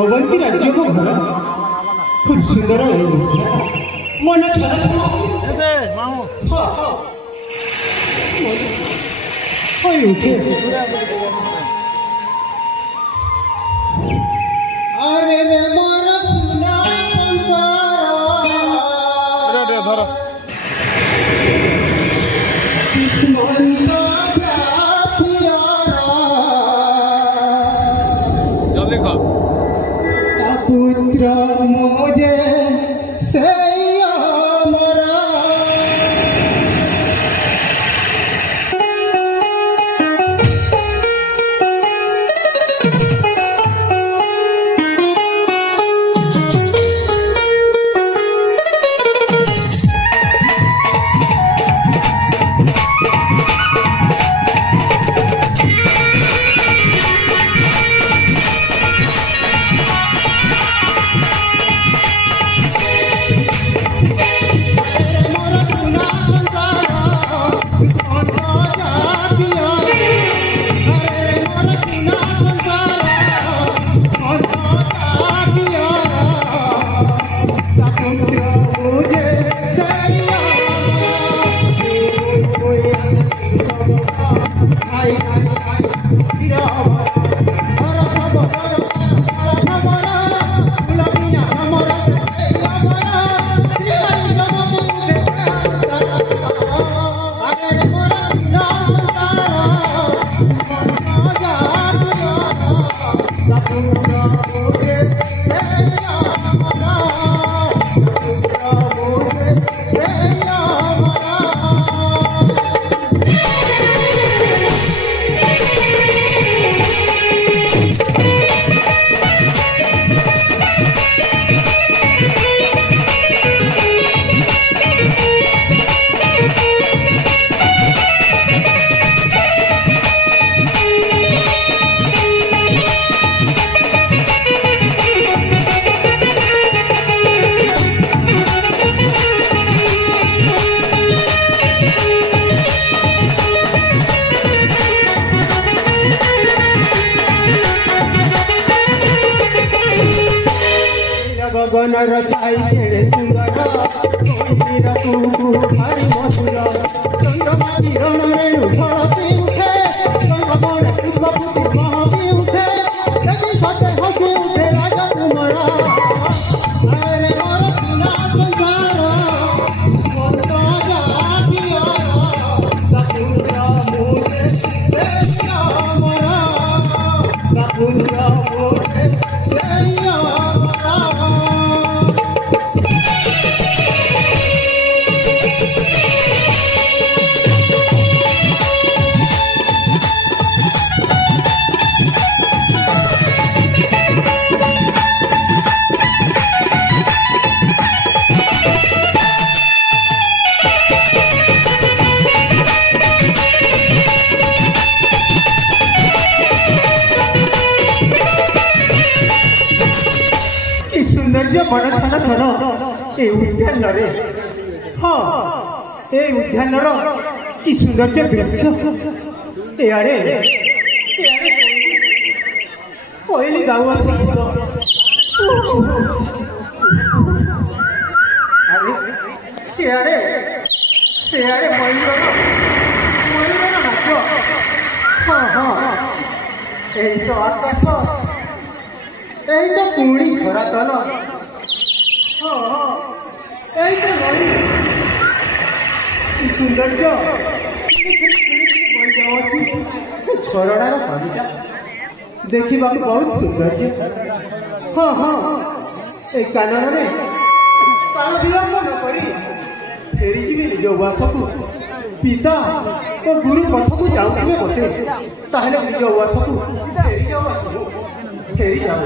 अवंती राज्य को भरा खूब सुंदर मन उठे अरे रे मोरा सुना संसार पुत्र मुझे से मरा गगन रचाई केड़े सुंदर कोईरा तू भारी मधुर चंद्रमा किरण रेणु झलसी उठे गगन पुष्पपुटी महकी उठे देवी सते हसी उठे राजा कुमारा अरे मोर सुना संसार मत जातिया सपुत्र मुझे से मरा सपुत्र मुझे से सौंदर्य बड़ छन छन ए उद्यान रे हाँ ए उद्यान कि सौंदर्य दृश्य एआड़े कोयली गाँव सियाड़े सियाड़े मयूर नाच हाँ हाँ এই তো আকাশ, এই তো কুড়ি ধরা তল, এই তো নদী, কি সৌন্দর্য বହି যাওয়াছি ସେ ଝରଣାର ପାଣିଟା ଦେଖିବାକୁ ବହୁତ ସୁନ୍ଦର। ହଁ ହଁ, ଏ କାନନରେ କାଳ ବିଳମ୍ବ ନ କରି ଫେରିଯିବି ନିଜ ଉଆସକୁ। ପିତା ଓ ଗୁରୁ ପଥକୁ ଯାଉଥିବେ ମୋତେ, ତାହେଲେ ନିଜ ଉଆସକୁ ଫେରିଯାଉ, ଫେରିଯାଉ।